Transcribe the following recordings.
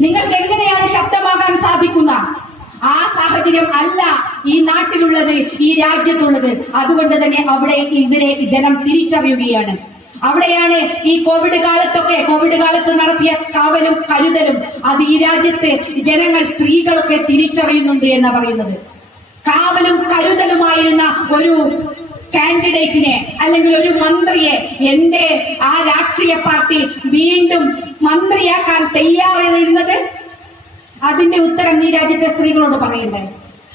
നിങ്ങൾക്ക് എങ്ങനെയാണ് ശബ്ദമാകാൻ സാധിക്കുന്ന? ആ സാഹചര്യം അല്ല ഈ നാട്ടിലുള്ളത് ഈ രാജ്യത്തുള്ളത്. അതുകൊണ്ട് തന്നെ അവിടെ ഇവരെ ജനം തിരിച്ചറിയുകയാണ്. അവിടെയാണ് ഈ കോവിഡ് കാലത്തൊക്കെ കോവിഡ് കാലത്ത് നടത്തിയ കാവലും കരുതലും. അത് ഈ രാജ്യത്തെ ജനങ്ങൾ സ്ത്രീകളൊക്കെ തിരിച്ചറിയുന്നുണ്ട് എന്ന് പറയുന്നത്. കാവലും കരുതലുമായിരുന്ന ഒരു കാൻഡിഡേറ്റിനെ അല്ലെങ്കിൽ ഒരു മന്ത്രിയെ എന്റെ ആ രാഷ്ട്രീയ പാർട്ടി വീണ്ടും മന്ത്രിയാക്കാൻ തയ്യാറായിരുന്നത്? അതിന്റെ ഉത്തരം ഈ രാജ്യത്തെ സ്ത്രീകളോട് പറയണ്ടേ?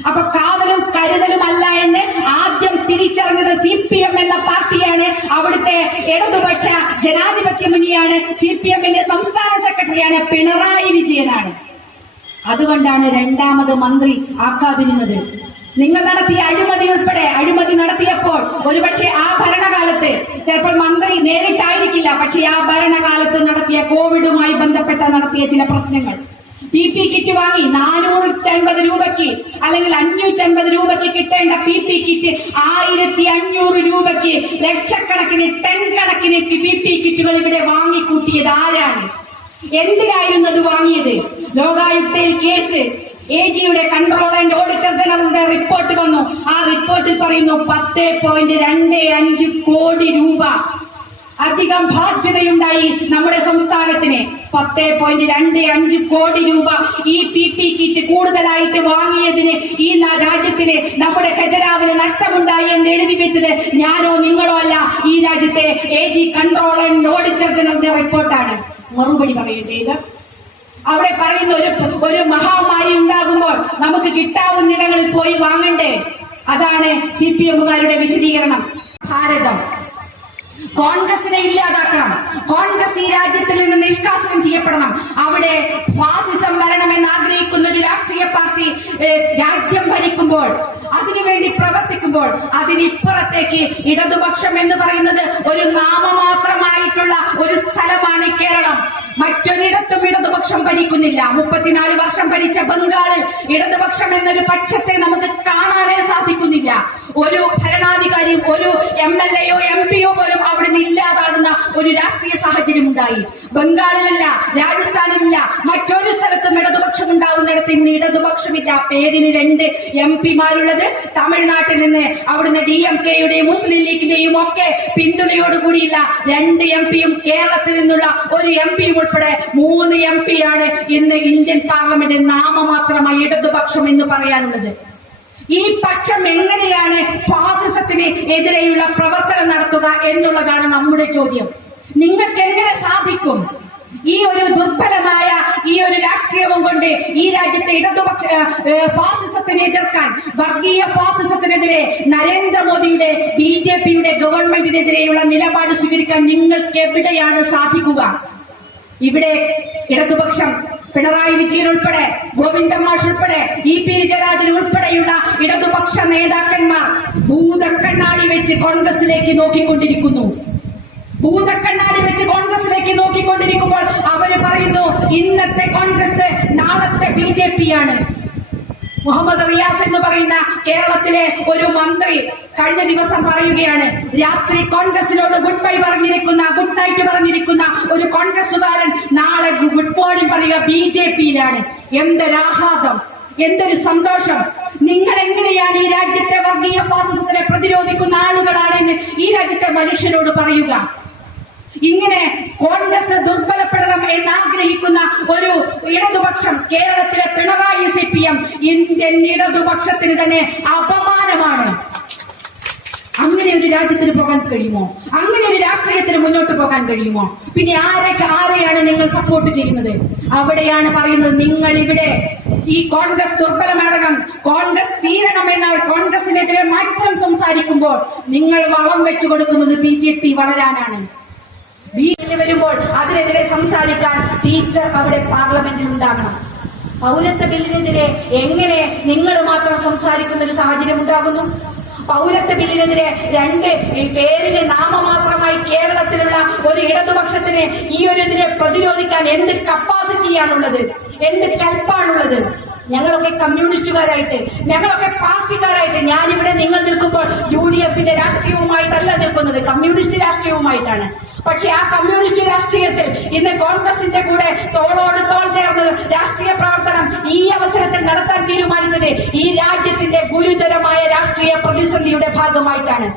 അപ്പൊ കാവലും കരുതലും അല്ല എന്ന് ആദ്യം തിരിച്ചറിഞ്ഞത് സി പി എം എന്ന പാർട്ടിയാണ്. അവിടുത്തെ ഇടതുപക്ഷ ജനാധിപത്യ മുന്നിയാണ് സി പി എമ്മിന്റെ സംസ്ഥാന സെക്രട്ടറിയാണ് പിണറായി വിജയനാണ്. അതുകൊണ്ടാണ് രണ്ടാമത് മന്ത്രി ആക്കാതിരുന്നത്. നിങ്ങൾ നടത്തിയ അഴിമതി ഉൾപ്പെടെ അഴിമതി നടത്തിയപ്പോൾ ഒരുപക്ഷെ ആ ഭരണകാലത്ത് ചിലപ്പോൾ മന്ത്രി നേരിട്ടായിരിക്കില്ല പക്ഷെ ആ ഭരണകാലത്ത് നടത്തിയ കോവിഡുമായി ബന്ധപ്പെട്ട നടത്തിയ ചില പ്രശ്നങ്ങൾ. പി പി കിറ്റ് വാങ്ങി നാനൂറ്റൻപത് രൂപയ്ക്ക് അല്ലെങ്കിൽ അഞ്ഞൂറ്റൻപത് രൂപയ്ക്ക് കിട്ടേണ്ട പി പി കിറ്റ് ആയിരത്തി അഞ്ഞൂറ് രൂപയ്ക്ക് ലക്ഷക്കണക്കിന് ടൺ കണക്കിന് പി പി കിറ്റുകൾ ഇവിടെ വാങ്ങിക്കൂട്ടിയത് ആരാണ്? എന്തിനായിരുന്നു അത് വാങ്ങിയത്? ലോകായുക്തയിൽ കേസ് എ ജിയുടെ കൺട്രോൾ ആൻഡ് ഓഡിറ്റർ ജനറലിന്റെ റിപ്പോർട്ട് വന്നു. ആ റിപ്പോർട്ടിൽ പറയുന്നു പത്ത് പോയിന്റ് രണ്ട് അഞ്ച് കോടി രൂപ. അധികം ബാധ്യതയുണ്ടായി നമ്മുടെ സംസ്ഥാനത്തിന്. പത്ത് പോയിന്റ് രണ്ട് അഞ്ച് കോടി രൂപ ഈ പി പി കിറ്റ് കൂടുതലായിട്ട് വാങ്ങിയതിന് ഈ രാജ്യത്തിന് നമ്മുടെ ഖജനാവിന് നഷ്ടമുണ്ടായി എന്ന് എഴുതി വെച്ചത് ഞാനോ നിങ്ങളോ അല്ല. ഈ രാജ്യത്തെ A G control and auditor ജനറലിന്റെ റിപ്പോർട്ടാണ് മറുപടി പറയട്ടെ ഇത് അവിടെ പറയുന്ന ഒരു ഒരു മഹാമാരി ഉണ്ടാകുമ്പോൾ നമുക്ക് കിട്ടാവുന്നിടങ്ങളിൽ പോയി വാങ്ങണ്ടേ? അതാണ് സി പി എമ്മുകാരുടെ വിശദീകരണം. ഭാരതം കോൺഗ്രസിനെ ഇല്ലാതാക്കണം. കോൺഗ്രസ് ഈ രാജ്യത്തിൽ നിന്ന് നിഷ്കാസനം ചെയ്യപ്പെടണം. അവിടെ ഫാസിസം വരണമെന്ന് ആഗ്രഹിക്കുന്ന ഒരു രാഷ്ട്രീയ പാർട്ടി രാജ്യം ഭരിക്കുമ്പോൾ അതിനുവേണ്ടി പ്രവർത്തിക്കുമ്പോൾ അതിനിപ്പുറത്തേക്ക് ഇടതുപക്ഷം എന്ന് പറയുന്നത് ഒരു നാമമാത്രമായിട്ടുള്ള ഒരു മറ്റൊരിടത്തും ഇടതുപക്ഷം ഭരിക്കുന്നില്ല. മുപ്പത്തിനാല് വർഷം ഭരിച്ച ബംഗാളിൽ ഇടതുപക്ഷം എന്നൊരു പക്ഷത്തെ നമുക്ക് കാണാനേ സാധിക്കുന്നില്ല. ഒരു ഭരണാധികാരിയും ഒരു എം എൽ എയോ എം പിയോ പോലും അവിടുന്ന് ഇല്ലാതാകുന്ന ഒരു രാഷ്ട്രീയ സാഹചര്യം ഉണ്ടായി. ബംഗാളിലല്ല രാജസ്ഥാനിലില്ല മറ്റൊരു സ്ഥലത്തും ഇടതുപക്ഷം ഉണ്ടാവുന്നിടത്ത് ഇന്ന് ഇടതുപക്ഷമില്ല. പേരിന് രണ്ട് എം പിമാരുള്ളത് തമിഴ്നാട്ടിൽ നിന്ന് അവിടുന്ന് ഡി എം കെയുടെയും മുസ്ലിം ലീഗിന്റെയും ഒക്കെ പിന്തുണയോടുകൂടിയില്ല രണ്ട് എം പിയും കേരളത്തിൽ നിന്നുള്ള ഒരു എം പിയും ഉൾപ്പെടെ മൂന്ന് എം പിയാണ് ഇന്ന് ഇന്ത്യൻ പാർലമെന്റ് നാമമാത്രമായി ഇടതുപക്ഷം എന്ന് പറയാനുള്ളത്. ഈ പക്ഷം എങ്ങനെയാണ് ഫാസിസത്തിന് എതിരെയുള്ള പ്രവർത്തനം നടത്തുക എന്നുള്ളതാണ് നമ്മുടെ ചോദ്യം. നിങ്ങൾക്ക് എങ്ങനെ സാധിക്കും? ഈ ഒരു ദുർബലമായ ഈ ഒരു രാഷ്ട്രീയവും കൊണ്ട് ഈ രാജ്യത്തെ ഇടതുപക്ഷ ഫാസിസത്തിനെ എതിർക്കാൻ വർഗീയ ഫാസിസത്തിനെതിരെ നരേന്ദ്രമോദിയുടെ ബി ജെ പിയുടെ ഗവൺമെന്റിനെതിരെയുള്ള നിലപാട് സ്വീകരിക്കാൻ നിങ്ങൾക്ക് എവിടെയാണ് സാധിക്കുക? ഇവിടെ ഇടതുപക്ഷം പിണറായി വിജയൻ ഉൾപ്പെടെ ഗോവിന്ദൻ മാഷ് ഉൾപ്പെടെ ഇ പി ജയരാജൻ ഉൾപ്പെടെയുള്ള ഇടതുപക്ഷ നേതാക്കന്മാർ ഭൂതക്കണ്ണാടി വെച്ച് കോൺഗ്രസിലേക്ക് നോക്കിക്കൊണ്ടിരിക്കുന്നു. ഭൂതക്കണ്ണാടി വെച്ച് കോൺഗ്രസിലേക്ക് നോക്കിക്കൊണ്ടിരിക്കുമ്പോൾ അവർ പറയുന്നു ഇന്നത്തെ കോൺഗ്രസ് നാളത്തെ ബി ജെ പി ആണ് മുഹമ്മദ് റിയാസ് എന്ന് പറയുന്ന കേരളത്തിലെ ഒരു മന്ത്രി കഴിഞ്ഞ ദിവസം പറയുകയാണ് രാത്രി കോൺഗ്രസിനോട് ഗുഡ് ബൈ പറഞ്ഞിരിക്കുന്ന ഗുഡ് നൈറ്റ് പറഞ്ഞിരിക്കുന്ന പറയുക ബി ജെ പിയിലാണ്. എന്തൊരാഹ്ലാദം എന്തൊരു സന്തോഷം. നിങ്ങൾ എങ്ങനെയാണ് ഈ രാജ്യത്തെ വർഗീയ ഫാസിസത്തിനെ പ്രതിരോധിക്കുന്ന ആളുകളാണെന്ന് ഈ രാജ്യത്തെ മനുഷ്യരോട് പറയുക. ഇങ്ങനെ കോൺഗ്രസ് ദുർബലപ്പെടണം എന്ന് ആഗ്രഹിക്കുന്ന ഒരു ഇടതുപക്ഷം കേരളത്തിലെ Pinarayi C P M Indian ഇടതുപക്ഷത്തിന് തന്നെ അപമാനമാണ്. അങ്ങനെ ഒരു രാജ്യത്തിന് പോകാൻ കഴിയുമോ? അങ്ങനെ ഒരു രാഷ്ട്രീയത്തിന് മുന്നോട്ട് പോകാൻ കഴിയുമോ? പിന്നെ ആരൊക്കെ ആരെയാണ് നിങ്ങൾ സപ്പോർട്ട് ചെയ്യുന്നത്? അവിടെയാണ് പറയുന്നത് നിങ്ങൾ ഇവിടെ ഈ കോൺഗ്രസ് ദുർബലമടകം കോൺഗ്രസ് തീരണം എന്ന കോൺഗ്രസിനെതിരെ മാത്രം സംസാരിക്കുമ്പോൾ നിങ്ങൾ വളം വെച്ചു കൊടുക്കുന്നത് ബി ജെ പി വളരാനാണ്. വരുമ്പോൾ അതിനെതിരെ സംസാരിക്കാൻ ടീച്ചർ അവിടെ പാർലമെന്റിൽ ഉണ്ടാകണം. പൗരത്വ ബില്ലിനെതിരെ എങ്ങനെ നിങ്ങൾ മാത്രം സംസാരിക്കുന്ന ഒരു സാഹചര്യം ഉണ്ടാകുന്നു? പൗരത്വ ബില്ലിനെതിരെ രണ്ട് പേരിലെ കേരളത്തിലുള്ള ഒരു ഇടതുപക്ഷത്തിന് ഈ ഒരു ഇതിനെ പ്രതിരോധിക്കാൻ എന്ത് കപ്പാസിറ്റിയാണുള്ളത് എന്ത് കൽപ്പാണുള്ളത്? ഞങ്ങളൊക്കെ കമ്മ്യൂണിസ്റ്റുകാരായിട്ട് ഞങ്ങളൊക്കെ പാർട്ടിക്കാരായിട്ട് ഞാനിവിടെ നിങ്ങൾ നിൽക്കുമ്പോൾ യു ഡി എഫിന്റെ രാഷ്ട്രീയവുമായിട്ടല്ല നിൽക്കുന്നത്. കമ്മ്യൂണിസ്റ്റ് രാഷ്ട്രീയവുമായിട്ടാണ്. പക്ഷെ ആ കമ്മ്യൂണിസ്റ്റ് രാഷ്ട്രീയത്തിൽ ഇന്ന് കോൺഗ്രസിന്റെ കൂടെ തോളോട് തോൾ ചേർന്ന് രാഷ്ട്രീയ പ്രവർത്തനം ഈ അവസരത്തിൽ നടത്താൻ തീരുമാനിച്ചത് ഈ രാജ്യത്തിന്റെ ഗുരുതരമായ രാഷ്ട്രീയ പ്രതിസന്ധിയുടെ ഭാഗമായിട്ടാണ്.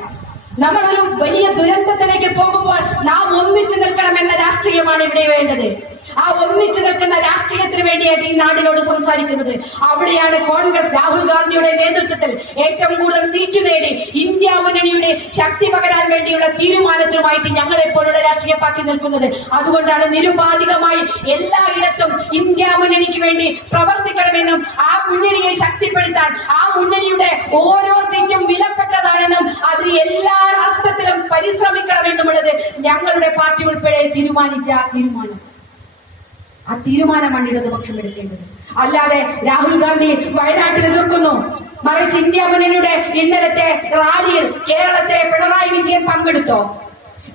നമ്മൾ ഒരു വലിയ ദുരന്തത്തിലേക്ക് പോകുമ്പോൾ നാം ഒന്നിച്ചു നിൽക്കണം എന്ന രാഷ്ട്രീയമാണ് ഇവിടെ വേണ്ടത്. ആ ഒന്നിച്ചു നിൽക്കുന്ന രാഷ്ട്രീയത്തിന് വേണ്ടിയാണ് ഈ നാടിനോട് സംസാരിക്കുന്നത്. അവിടെയാണ് കോൺഗ്രസ് രാഹുൽ ഗാന്ധിയുടെ നേതൃത്വത്തിൽ ഏറ്റവും കൂടുതൽ സീറ്റ് നേടി ഇന്ത്യ മുന്നണിയുടെ ശക്തി പകരാൻ വേണ്ടിയുള്ള തീരുമാനത്തിനുമായിട്ട് ഞങ്ങളെപ്പോലുള്ള രാഷ്ട്രീയ പാർട്ടി നിൽക്കുന്നത്. അതുകൊണ്ടാണ് നിരുപാധികമായി എല്ലായിടത്തും ഇന്ത്യ മുന്നണിക്ക് വേണ്ടി പ്രവർത്തിക്കണമെന്നും ആ മുന്നണിയെ ശക്തിപ്പെടുത്താൻ ആ മുന്നണിയുടെ ഓരോ സീറ്റും വിലപ്പെട്ടതാണെന്നും അതിന് എല്ലാ ഞങ്ങളുടെ പാർട്ടി ഉൾപ്പെടെ തീരുമാനിച്ച തീരുമാനം. ആ തീരുമാനമാണ് ഇടതുപക്ഷം എടുക്കേണ്ടത്. അല്ലാതെ രാഹുൽ ഗാന്ധി വയനാട്ടിൽ എതിർക്കുന്നു. മറിച്ച് ഇന്ത്യ മുന്നണിയുടെ ഇന്നലത്തെ റാലിയിൽ കേരളത്തെ പിണറായി വിജയൻ പങ്കെടുത്തോ?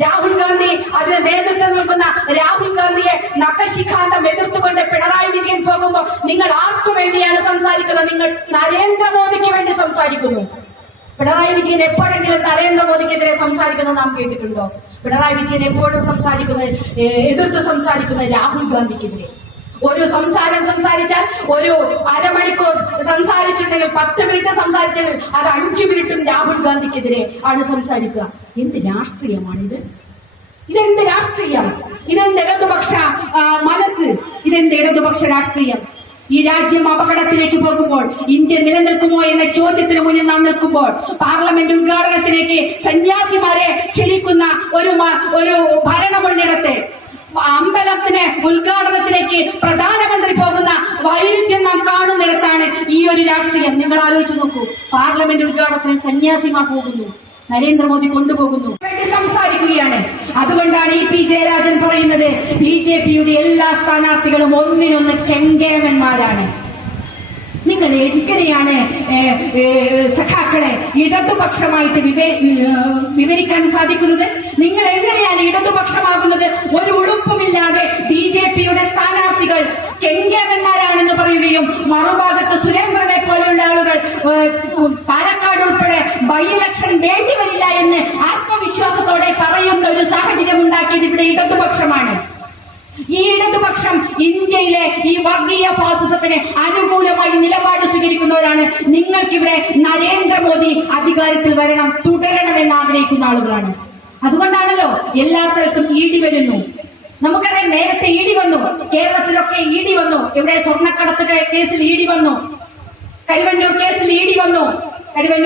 രാഹുൽ ഗാന്ധി അതിന് നേതൃത്വം നൽകുന്ന രാഹുൽ ഗാന്ധിയെ നഖശിഖാന്തം എതിർത്തുകൊണ്ട് പിണറായി വിജയൻ പോകുമ്പോൾ നിങ്ങൾ ആർക്കു വേണ്ടിയാണ് സംസാരിക്കുന്നത്? നിങ്ങൾ നരേന്ദ്രമോദിക്ക് വേണ്ടി സംസാരിക്കുന്നു. പിണറായി വിജയൻ എപ്പോഴെങ്കിലും നരേന്ദ്രമോദിക്കെതിരെ സംസാരിക്കുന്നത് നാം കേട്ടിട്ടുണ്ടോ? പിണറായി വിജയൻ എപ്പോഴും സംസാരിക്കുന്നത് എതിർത്ത് സംസാരിക്കുന്നത് രാഹുൽ ഗാന്ധിക്കെതിരെ. ഒരു സംസാരം സംസാരിച്ചാൽ ഒരു അരമണിക്കൂർ സംസാരിച്ചിട്ടുണ്ടെങ്കിൽ പത്ത് മിനിറ്റ് സംസാരിച്ചെങ്കിൽ അത് അഞ്ചു മിനിറ്റും രാഹുൽ ഗാന്ധിക്കെതിരെ ആണ് സംസാരിക്കുക. എന്ത് രാഷ്ട്രീയമാണിത്? ഇതെന്ത് രാഷ്ട്രീയം? ഇതെന്ത് ഇടതുപക്ഷ മനസ്സ്? ഇതെന്ത് ഇടതുപക്ഷ രാഷ്ട്രീയം? ഈ രാജ്യം അപകടത്തിലേക്ക് പോകുമ്പോൾ ഇന്ത്യ നിലനിൽക്കുമോ എന്ന ചോദ്യത്തിന് മുന്നിൽ നാം നിൽക്കുമ്പോൾ പാർലമെന്റ് ഉദ്ഘാടനത്തിലേക്ക് സന്യാസിമാരെ ക്ഷണിക്കുന്ന ഒരു ഒരു ഭരണമുള്ളിടത്ത് അമ്പലത്തിന് ഉദ്ഘാടനത്തിലേക്ക് പ്രധാനമന്ത്രി പോകുന്ന വൈരുദ്ധ്യം നാം കാണുന്നിടത്താണ് ഈ ഒരു രാഷ്ട്രീയം. നിങ്ങൾ ആലോചിച്ചു നോക്കൂ. പാർലമെന്റ് ഉദ്ഘാടനത്തിന് സന്യാസിമാർ പോകുന്നു. നരേന്ദ്രമോദി കൊണ്ടുപോകുന്നു. സംസാരിക്കുകയാണ്. അതുകൊണ്ടാണ് ഈ പി ജയരാജൻ പറയുന്നത് ബി ജെ പിയുടെ എല്ലാ സ്ഥാനാർത്ഥികളും ഒന്നിനൊന്ന് കെങ്കേമന്മാരാണ് നിങ്ങൾ എങ്ങനെയാണ് സഖാക്കളെ ഇടതുപക്ഷമായിട്ട് വിവേ- വിവരിക്കാൻ സാധിക്കുന്നത്? നിങ്ങൾ എങ്ങനെയാണ് ഇടതുപക്ഷമാകുന്നത്? ഒരു ഉളുപ്പുമില്ലാതെ ബി ജെ പിയുടെ സ്ഥാനാർത്ഥികൾ കെങ്കേമന്മാരാണെന്ന് പറയുകയും മറുഭാഗത്ത് സുരേന്ദ്രനെ പോലെയുള്ള ആളുകൾ പാലക്കാട് ഉൾപ്പെടെ ബൈ ഇലക്ഷൻ വേണ്ടി വരില്ല എന്ന് ആത്മവിശ്വാസത്തോടെ പറയുന്ന ഒരു സാഹചര്യം ഉണ്ടാക്കിയത് ഇവിടെ ഇടതുപക്ഷമാണ്. ഈ ഇടതുപക്ഷം ഇന്ത്യയിലെ ഈ വർഗീയ ഫാസിസത്തിന് അനുകൂലമായി നിലപാട് സ്വീകരിക്കുന്നവരാണ്. നിങ്ങൾക്കിവിടെ നരേന്ദ്രമോദി അധികാരത്തിൽ വരണം തുടരണമെന്ന് ആഗ്രഹിക്കുന്ന ആളുകളാണ്. അതുകൊണ്ടാണല്ലോ എല്ലാ സ്ഥലത്തും ഈടി വരുന്നു. നമുക്കറിയാം നേരത്തെ ഈടി വന്നു. കേരളത്തിലൊക്കെ ഈടി വന്നു. ഇവിടെ സ്വർണക്കടത്ത് കേസിൽ ഈടി വന്നു. കരുവന്നൂർ കേസിൽ ഈടി വന്നു. കരുവന്നൂർ